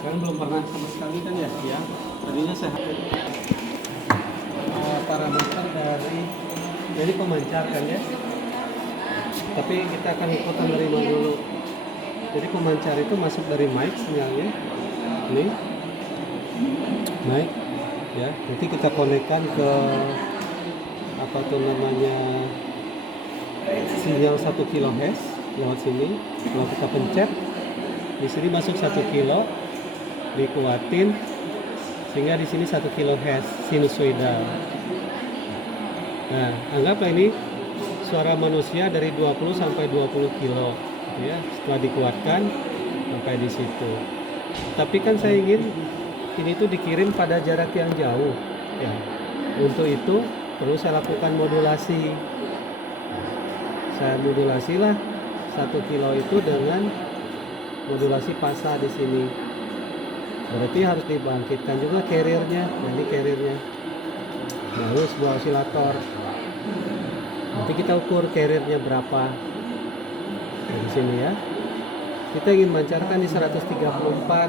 Kan belum pernah sama sekali kan ya, tadinya saya parameter dari jadi pemancar kan ya, tapi kita akan ikutan dari nol dulu. Jadi pemancar itu masuk dari mic sinyalnya, ini mic ya, nanti kita konekkan ke apa tuh namanya sinyal 1 kHz lewat sini. Kalau kita pencet di sini masuk 1 kilo, dikuatin sehingga di sini 1 kHz sinusoidal. Nah, anggaplah ini suara manusia dari 20 sampai 20 kilo ya, setelah dikuatkan sampai di situ. Tapi kan saya ingin ini tuh dikirim pada jarak yang jauh ya. Untuk itu perlu saya lakukan modulasi. Saya modulasi lah 1 kilo itu dengan modulasi fasa di sini. Berarti harus dibangkitkan juga carriernya. Jadi carriernya lalu sebuah osilator. Nanti kita ukur carriernya berapa di sini ya. Kita ingin mancarkan di 134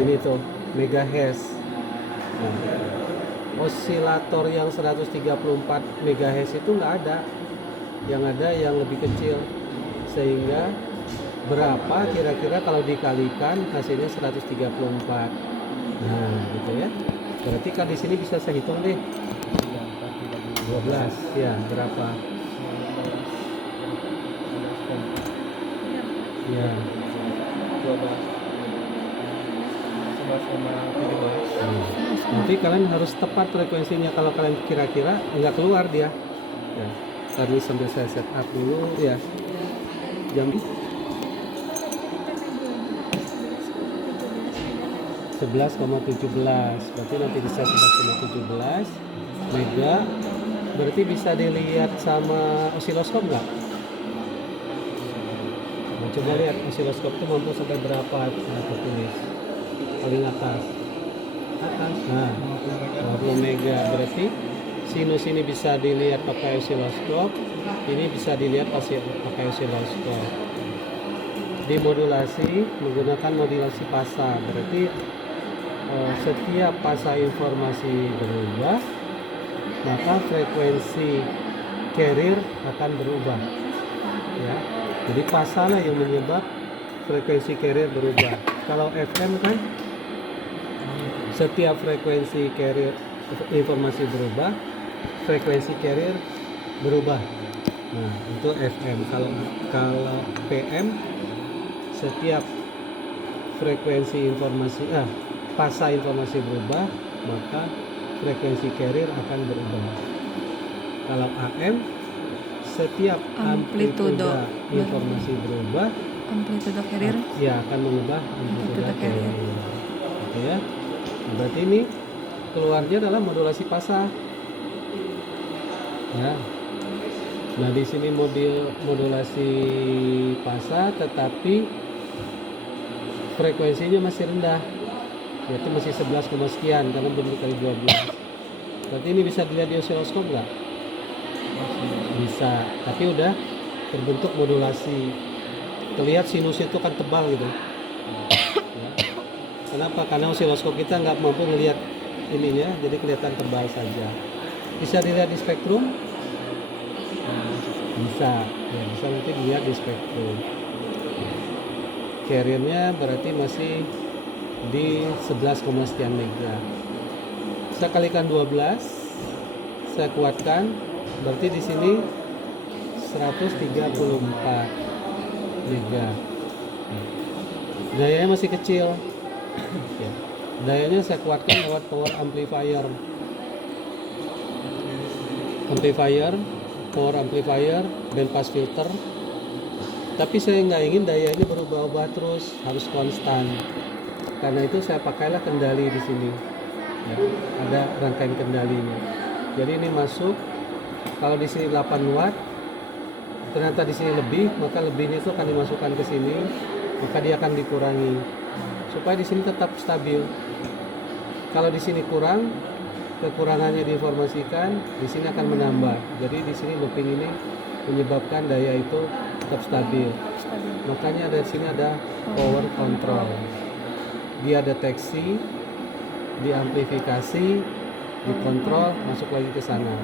ini tuh megahertz. Nah, osilator yang 134 megahertz itu nggak ada. Yang ada yang lebih kecil, sehingga berapa kira-kira kalau dikalikan hasilnya 134. Nah gitu ya, berarti kan di sini bisa saya hitung deh 12 ya, berapa ya, 12,17. Nanti kalian harus tepat frekuensinya. Kalau kalian kira-kira nggak keluar dia ya. Tadi sambil saya set up dulu ya, jam 11,17, berarti nanti bisa 11,17 mega. Berarti bisa dilihat sama osiloskop nggak? Nah, coba lihat osiloskop itu mampu sampai berapa. Nah, tulis paling atas. Nah, 50 mega. Berarti sinus ini bisa dilihat pakai osiloskop, ini bisa dilihat pakai osiloskop. Dimodulasi menggunakan modulasi fasa. Berarti setiap fasa informasi berubah, maka frekuensi carrier akan berubah ya. Jadi fasa lah yang menyebab frekuensi carrier berubah. Kalau FM kan setiap frekuensi carrier informasi berubah, frekuensi carrier berubah. Nah, itu FM. Kalau PM, setiap frekuensi informasi fasa informasi berubah, maka frekuensi carrier akan berubah. Kalau AM, setiap amplitudo informasi berubah, amplitudo carrier ya akan mengubah amplitudo carrier. Oke ya. Berarti ini keluarnya adalah modulasi fasa. Ya. Nah, di sini modulasi fasa, tetapi frekuensinya masih rendah. Yaitu masih 11, sekian karena belum kali 12. Berarti ini bisa dilihat di osiloskop nggak? Bisa, tapi udah terbentuk modulasi. Terlihat sinus itu kan tebal gitu. Ya. Kenapa? Karena osiloskop kita nggak mampu melihat ininya, jadi kelihatan tebal saja. Bisa dilihat di spektrum? Bisa, ya, bisa nanti dilihat di spektrum. Carriernya berarti masih di 11, sekian mega. Saya kalikan 12, saya kuatkan, berarti di sini 134 mega. Dayanya masih kecil. Ya. Dayanya saya kuatkan lewat power amplifier. Power amplifier, band pass filter. Tapi saya nggak ingin daya ini berubah-ubah terus, harus konstan. Karena itu saya pakailah kendali di sini. Ya, ada rangkaian kendalinya. Jadi ini masuk, kalau di sini 8 watt, ternyata di sini lebih, maka lebihnya itu akan dimasukkan ke sini, maka dia akan dikurangi supaya di sini tetap stabil. Kalau di sini kurang, kekurangannya diinformasikan, di sini akan menambah. Jadi di sini looping ini menyebabkan daya itu tetap stabil. Makanya dari sini ada power control. dia deteksi, diamplifikasi, dikontrol, masuk lagi ke sana.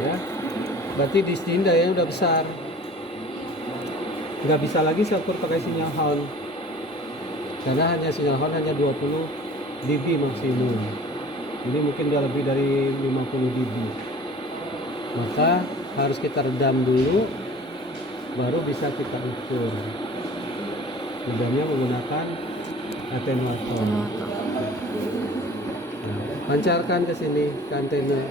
Ya. Berarti di sini dayanya udah besar. Nggak bisa lagi saya ukur pakai sinyal horn. Karena hanya sinyal horn hanya 20 dB maksimum. Ini mungkin udah lebih dari 50 dB. Maka harus kita redam dulu, baru bisa kita ukur. Redamnya menggunakan atenuator. Nah, pancarkan ke sini ke antena.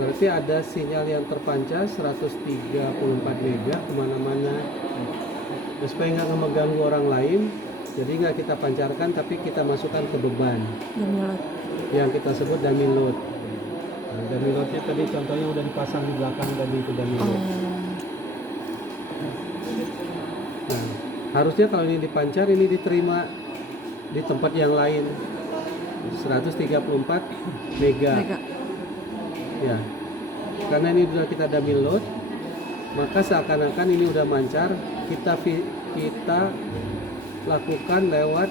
Berarti ada sinyal yang terpancar 134 mega kemana-mana. Supaya nggak mengganggu orang lain, jadi nggak kita pancarkan, tapi kita masukkan ke beban yang kita sebut dummy load. Nah, dummy loadnya tadi contohnya udah dipasang di belakang tadi itu dummy load. Nah, harusnya kalau ini dipancar, ini diterima di tempat yang lain 134 mega. Ya, karena ini sudah kita dummy load, maka seakan-akan ini udah mancar. Kita lakukan lewat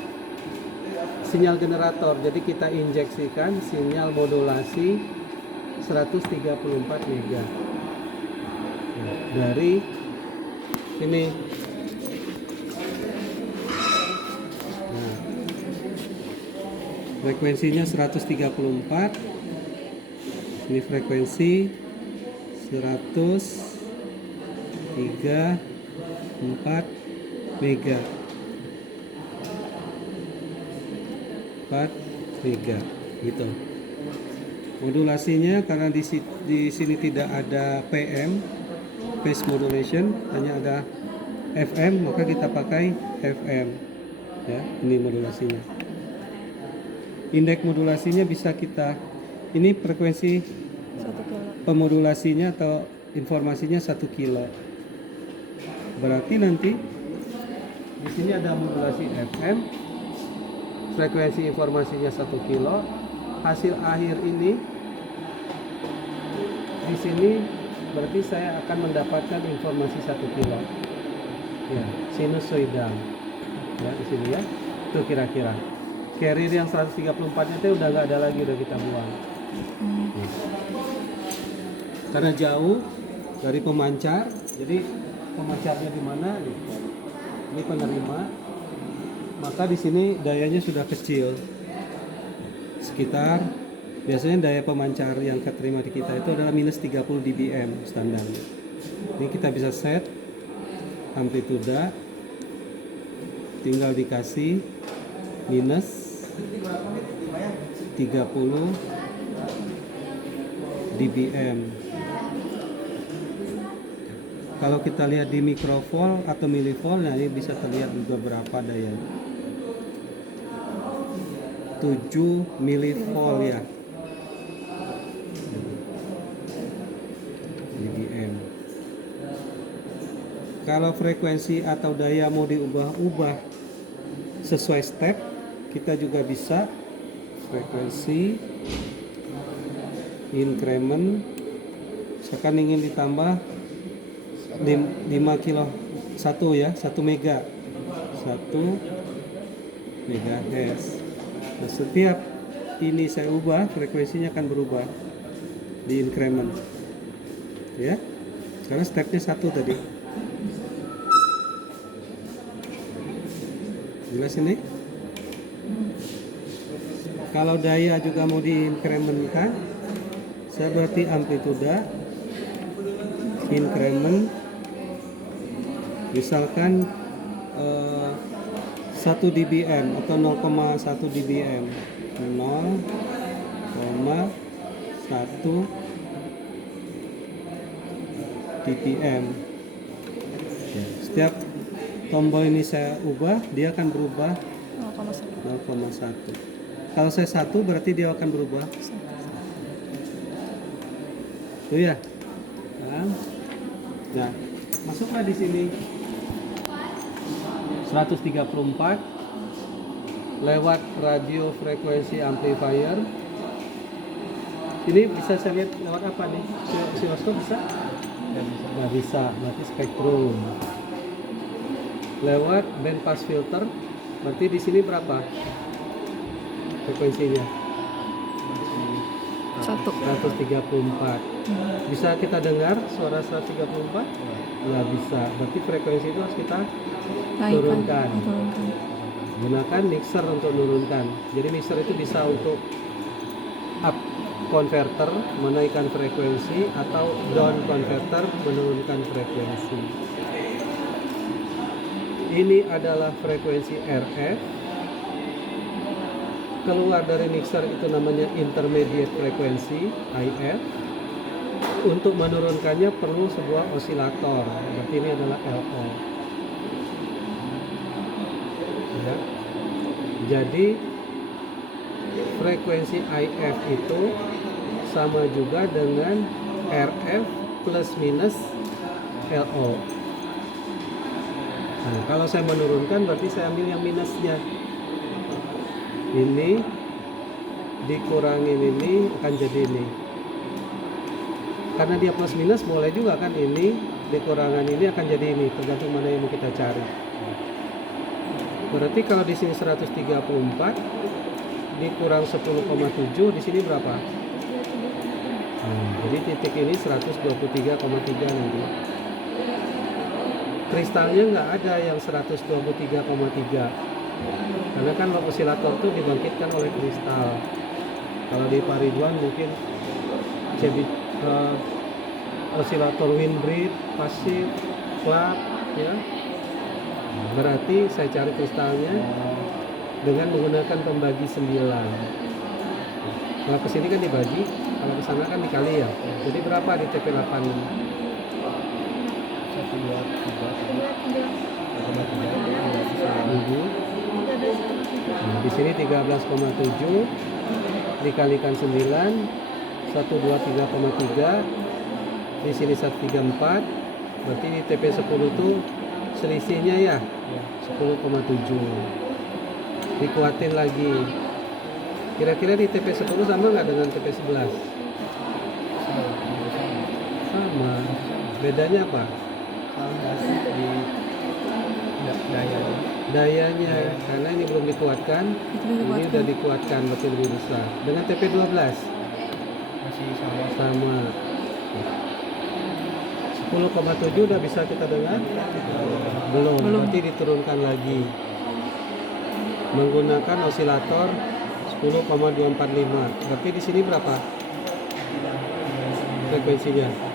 sinyal generator. Jadi kita injeksikan sinyal modulasi 134 mega dari ini. Nah, frekuensinya 134. Ini frekuensi 134 mega. 4 mega gitu. Modulasinya karena di sini tidak ada PM, phase modulation, hanya ada FM, maka kita pakai FM. Ya, ini modulasinya. Indeks modulasinya bisa kita, ini frekuensi pemodulasinya atau informasinya 1 kilo. Berarti nanti di sini ada modulasi FM, frekuensi informasinya 1 kilo. Hasil akhir ini di sini berarti saya akan mendapatkan informasi 1 kilo. Ya, sinusoidal. Ya, di sini ya. Itu kira-kira. Carrier yang 134-nya itu udah nggak ada lagi, udah kita buang. Karena jauh dari pemancar, jadi pemancarnya di mana? Ini penerima. Maka di sini dayanya sudah kecil. Sekitar biasanya daya pemancar yang keterima di kita itu adalah minus 30 dBm standarnya. Ini kita bisa set amplituda, tinggal dikasih minus 30 dBm. Kalau kita lihat di mikrovolt atau milivolt, nah ini bisa terlihat juga berapa daya. 7 milivolt ya. dBm. Kalau frekuensi atau daya mau diubah-ubah sesuai step, kita juga bisa frekuensi increment. Misalkan ingin ditambah 5 kilo 1 ya, 1 mega 1 megahertz. Nah, setiap ini saya ubah, frekuensinya akan berubah di increment ya, karena stepnya 1 tadi. Jelas ini? Kalau daya juga mau diincrementkan, saya berarti amplituda increment misalkan 1 dBm atau 0,1 dBm, 0,1 dBm. Ya, setiap tombol ini saya ubah, dia akan berubah 0,1. Kalau saya 1 berarti dia akan berubah. Tuh ya. Nah, masuklah di sini 134 lewat radio frekuensi amplifier. Ini bisa saya lihat lewat apa nih? Oscilloscope bisa? Nggak bisa, berarti spektrum. Lewat band pass filter Berarti di sini berapa frekuensinya? 134. Bisa kita dengar suara 134? Nggak bisa. Berarti frekuensi itu harus kita turunkan. Gunakan mixer untuk menurunkan. Jadi mixer itu bisa untuk up converter menaikkan frekuensi atau down converter menurunkan frekuensi. Ini adalah frekuensi RF. Keluar dari mixer itu namanya intermediate frekuensi IF. Untuk menurunkannya perlu sebuah osilator. Berarti ini adalah LO. Ya. Jadi frekuensi IF itu sama juga dengan RF plus minus LO. Nah, kalau saya menurunkan berarti saya ambil yang minusnya. Ini dikurangin ini akan jadi ini. Karena dia plus minus boleh juga kan, ini dikurangan ini akan jadi ini, tergantung mana yang mau kita cari. Berarti kalau di sini 134 dikurang 10,7, di sini berapa? Jadi titik ini 123,3 nanti. Kristalnya nggak ada yang 123,3, karena kan osilator itu dibangkitkan oleh kristal. Kalau di Pariduan mungkin osilator windbreed, pasif, club, ya. Berarti saya cari kristalnya dengan menggunakan pembagi 9. Kalau ke sini kan dibagi, kalau ke sana kan dikali ya. Jadi berapa di TP8 ini? 1, 2, 3, 4. Nah, di sini 13,7 dikalikan 9, 123,3. Di sini 134. Berarti di TP10 itu selisihnya ya 10,7. Dikuatin lagi. Kira-kira di TP10 sama nggak dengan TP11? Sama. Bedanya apa? Dayanya, karena ini belum dikuatkan, ini udah dikuatkan, berarti lebih besar. Dengan TP12 Masih sama. 10,7 udah bisa kita dengar? Belum. Berarti diturunkan lagi menggunakan osilator 10,245. Berarti di sini berapa frekuensinya?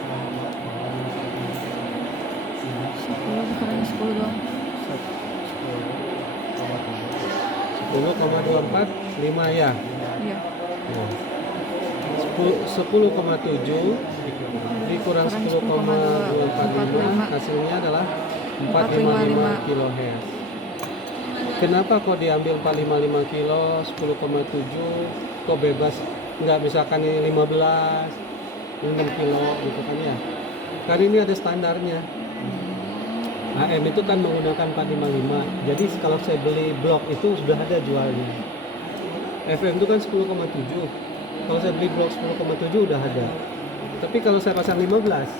10,245 ya? Iya. 10,7 dikurang 10,245, hasilnya adalah 455 kHz. Kenapa kok diambil 455 kilo, 10,7 kok bebas, nggak misalkan ini 15, 6 kilo gitu kan ya? Karena ini ada standarnya. AM itu kan menggunakan 455. Jadi kalau saya beli blok itu sudah ada jualnya. FM itu kan 10,7. Kalau saya beli blok 10,7 udah ada. Tapi kalau saya pasang 15,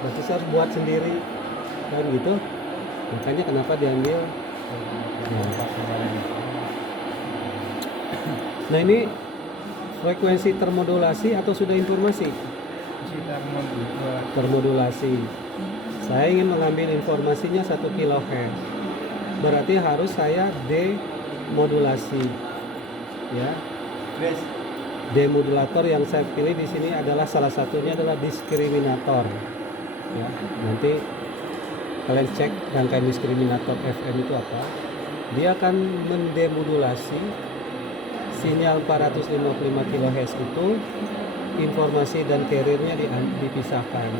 berarti saya harus buat sendiri. Kan gitu. Makanya kenapa diambil. Nah, ini frekuensi termodulasi atau sudah informasi? Termodulasi. Saya ingin mengambil informasinya 1 kHz. Berarti harus saya demodulasi. Ya. Demodulator yang saya pilih di sini adalah salah satunya adalah diskriminator. Ya, nanti kalian cek rangkaian diskriminator FM itu apa. Dia akan mendemodulasi sinyal 455 kHz itu, informasi dan carriernya dipisahkan.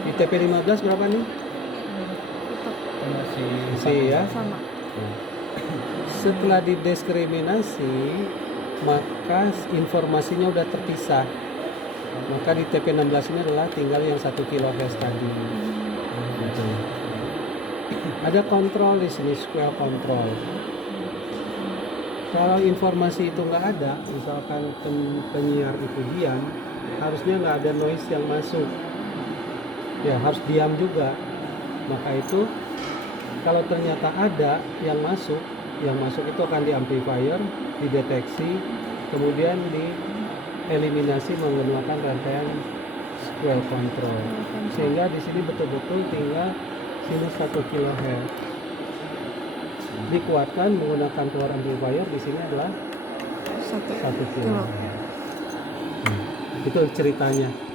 Di TP15 berapa nih? Masih ya. Sama. Setelah didiskriminasi, maka informasinya udah terpisah. Maka di TP16 ini adalah tinggal yang 1 kHz tadi. Gitu. Ada kontrol di sini, square control. Kalau informasi itu nggak ada, misalkan penyiar itu diam, harusnya nggak ada noise yang masuk. Ya harus diam juga. Maka itu kalau ternyata ada yang masuk, yang masuk itu akan di amplifier, dideteksi, kemudian dieliminasi menggunakan rangkaian square control. Sehingga di sini betul-betul tinggal sinus 1 kHz. Dikuatkan menggunakan power amplifier, di sini adalah 1 kHz. Itu ceritanya.